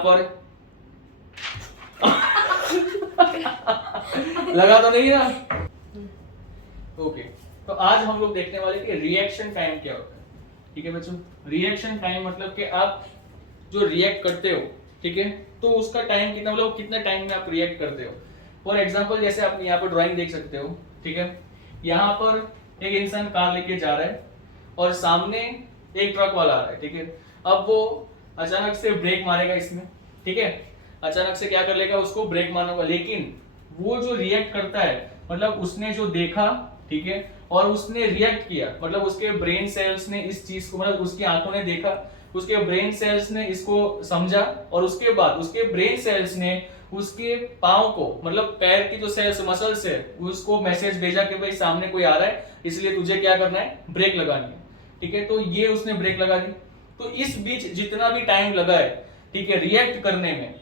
पर लगा तो नहीं ना? ओके, तो आज हम लोग देखने वाले कि रिएक्शन टाइम क्या होता है। ठीक है बच्चों, रिएक्शन टाइम मतलब कि आप जो रिएक्ट करते हो, ठीक है, तो उसका टाइम कितना, मतलब कितने टाइम में आप रिएक्ट करते हो। फॉर एग्जांपल जैसे आप यहाँ पर ड्राइंग देख सकते हो, ठीक है, यहाँ पर एक इंसान कार लेके जा रहा है और सामने एक ट्रक वाला आ रहा है, ठीक है। अब वो अचानक से ब्रेक मारेगा इसमें, ठीक है, अचानक से क्या कर लेगा, उसको ब्रेक मारना होगा, लेकिन वो जो रिएक्ट करता है मतलब उसने जो देखा, ठीक है, और उसने रिएक्ट किया, मतलब उसके ब्रेन सेल्स ने इस चीज को, मतलब उसकी आंखों ने देखा, उसके ब्रेन सेल्स ने इसको समझा, और उसके बाद उसके ब्रेन सेल्स ने उसके पांव को, मतलब पैर की जो सेल्स मसल्स है, उसको मैसेज भेजा कि भाई सामने कोई आ रहा है, इसलिए तुझे क्या करना है, ब्रेक लगानी है, ठीक है। तो ये उसने ब्रेक लगा दी। तो इस बीच जितना भी टाइम लगा है, ठीक है, रिएक्ट करने में,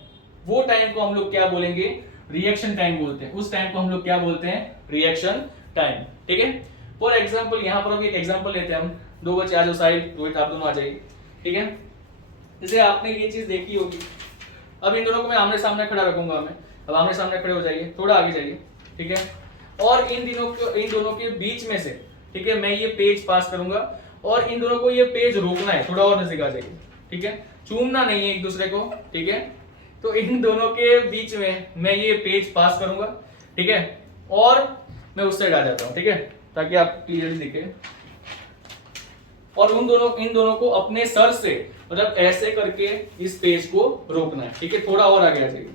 वो टाइम को हम लोग क्या बोलेंगे, रिएक्शन टाइम बोलते हैं। उस टाइम को हम लोग क्या बोलते हैं, रिएक्शन टाइम, ठीक है। फॉर एग्जांपल यहाँ पर अभी एक एग्जांपल लेते हैं हम। दो बच्चे आ जाओ, साहिल रोहित आप दोनों आ जाइए, ठीक है। जैसे आपने ये चीज देखी होगी, अब इन दोनों को मैं आमने सामने खड़ा रखूंगा, मैं अब आमने सामने खड़े हो जाइए, थोड़ा आगे जाइए, ठीक है। और इन दोनों के बीच में से, ठीक है, मैं ये पेज पास करूंगा और इन दोनों को ये पेज रोकना है, थोड़ा और नजदीक आ जाइए, ठीक है, चूमना नहीं है एक दूसरे को, ठीक है। तो इन दोनों के बीच में मैं ये पेज पास करूंगा, ठीक है, और मैं उस साइड आ जाता हूं, ठीक है, ताकि आप क्लियरली दिखे। और इन दोनों को अपने सर से, मतलब ऐसे करके इस पेज को रोकना है, ठीक है, थोड़ा और आगे आ जाइए,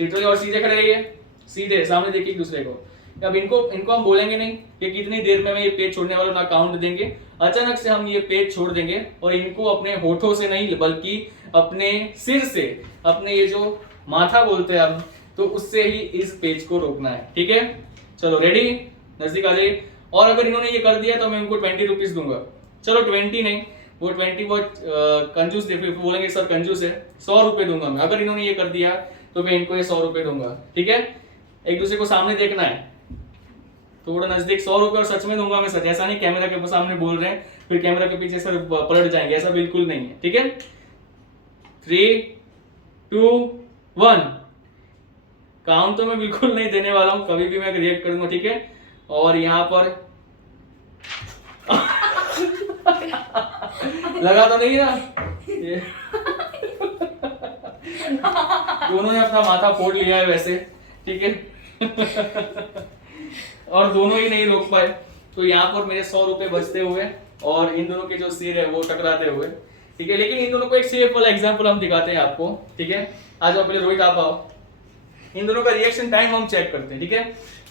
लिटरली, और सीधे खड़े रहिए, सीधे सामने देखिए एक दूसरे को। अब इनको हम बोलेंगे नहीं कि कितनी देर में मैं ये पेज छोड़ने वाला, ना काउंट देंगे, अचानक से हम ये पेज छोड़ देंगे और इनको अपने होठों से नहीं बल्कि अपने सिर से, अपने ये जो माथा बोलते हैं हम, तो उससे ही इस पेज को रोकना है, ठीक है। चलो रेडी, नजदीक आ जाइए। और अगर इन्होंने ये कर दिया तो मैं इनको 20 रुपीज दूंगा। चलो 20 नहीं, वो 20 बहुत कंजूस बोलेंगे, सर कंजूस है, 100 रुपए दूंगा मैं। अगर इन्होंने ये कर दिया तो मैं इनको ये 100 रुपए दूंगा, ठीक है। एक दूसरे को सामने देखना है, थोड़ा नजदीक, 100 रुपए और सच में दूंगा मैं, सच, ऐसा नहीं कैमरा के सामने बोल रहे हैं फिर कैमरा के पीछे सर पलट जाएंगे, ऐसा बिल्कुल नहीं है, ठीक है। 3, 2, 1, काउंट तो मैं बिल्कुल नहीं देने वाला हूं, कभी भी मैं रिएक्ट करूंगा, ठीक है। और यहाँ पर लगा तो नहीं ना, ये दोनों ने अपना माथा फोड़ लिया है वैसे, ठीक है। और दोनों ही नहीं रोक पाए, तो यहाँ पर मेरे 100 रुपए बचते हुए और इन दोनों के जो सिर है वो टकराते हुए, ठीक है। लेकिन इन दोनों को एक सेफ वाला एग्जांपल हम दिखाते हैं आपको, ठीक है। आ जाओ, पहले रोहित आप आओ। इन दोनों का रिएक्शन टाइम हम चेक करते हैं, ठीक है।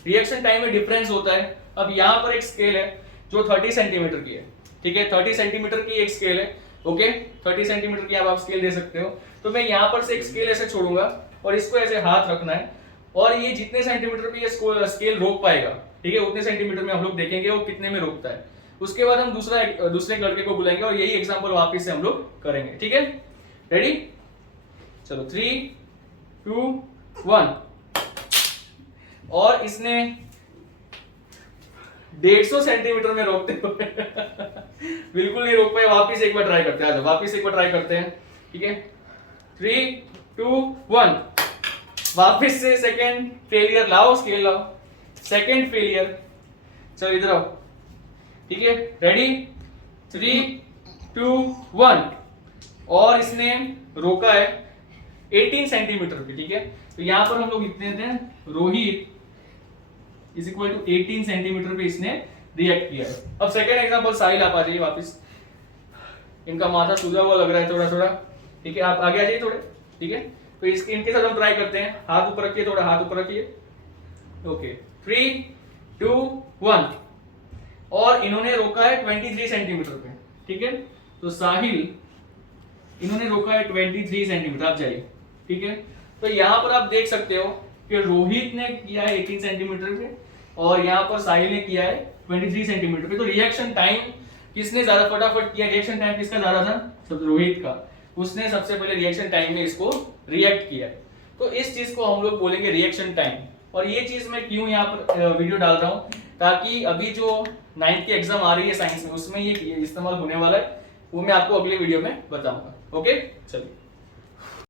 रिएक्शन टाइम में डिफरेंस होता है। अब यहाँ पर एक स्केल है जो 30 सेंटीमीटर की है, ठीक है, 30 सेंटीमीटर की एक स्केल है, ओके, 30 सेंटीमीटर की आप स्केल दे सकते हो। तो मैं यहाँ पर से एक स्केल ऐसे छोड़ूंगा और इसको ऐसे हाथ रखना है, और ये जितने सेंटीमीटर पे ये स्केल रोक पाएगा, ठीक है, उतने सेंटीमीटर में हम लोग देखेंगे वो कितने में रोकता है। उसके बाद हम दूसरे लड़के को बुलाएंगे और यही एग्जांपल वापस से हम लोग करेंगे, ठीक है। रेडी, चलो 3, 2, 1। और इसने 150 सेंटीमीटर में रोकते हुए बिल्कुल नहीं रोक पाए। वापिस एक बार ट्राई करते हैं, वापिस एक बार ट्राई करते हैं, ठीक है। 3, 2, 1, वापिस से सेकेंड फेलियर, लाओ स्केल लाओ, सेकेंड फेलियर। चलो इधर आओ, ठीक है, रेडी, 3, 2, 1। और इसने रोका है 18 सेंटीमीटर पे, ठीक है। तो यहां पर हम लोग इतने देते हैं, Rohit is equal to 18 centimetre पे इसने रिएक्ट किया है। अब सेकेंड एग्जांपल, साहिल आप आ जाइए वापस। इनका माथा सूजा हुआ लग रहा है थोड़ा थोड़ा, ठीक है, आप आगे आ जाइए थोड़े, ठीक है। तो इनके साथ हम ट्राई करते हैं, हाथ ऊपर रखिए, थोड़ा हाथ ऊपर रखिए, ओके। 3, 2, 1। और इन्होंने रोका है 23 सेंटीमीटर पे, ठीक है। तो साहिल, इन्होंने रोका है 23 सेंटीमीटर, आप जाइए, ठीक है। तो यहां पर आप देख सकते हो कि रोहित ने किया है 18 सेंटीमीटर पे और यहां पर साहिल ने किया है 23 सेंटीमीटर पे। तो रिएक्शन टाइम किसने ज्यादा फटाफट किया, रिएक्शन टाइम किसका ज्यादा था, सब रोहित का। उसने सबसे पहले रिएक्शन टाइम में इसको रिएक्ट किया। तो इस चीज को हम लोग बोलेंगे रिएक्शन टाइम। और ये चीज मैं क्यों यहाँ पर वीडियो डाल रहा हूँ, ताकि अभी जो 9th की एग्जाम आ रही है साइंस में, उसमें ये इस्तेमाल होने वाला है, वो मैं आपको अगले वीडियो में बताऊंगा। ओके, चलिए।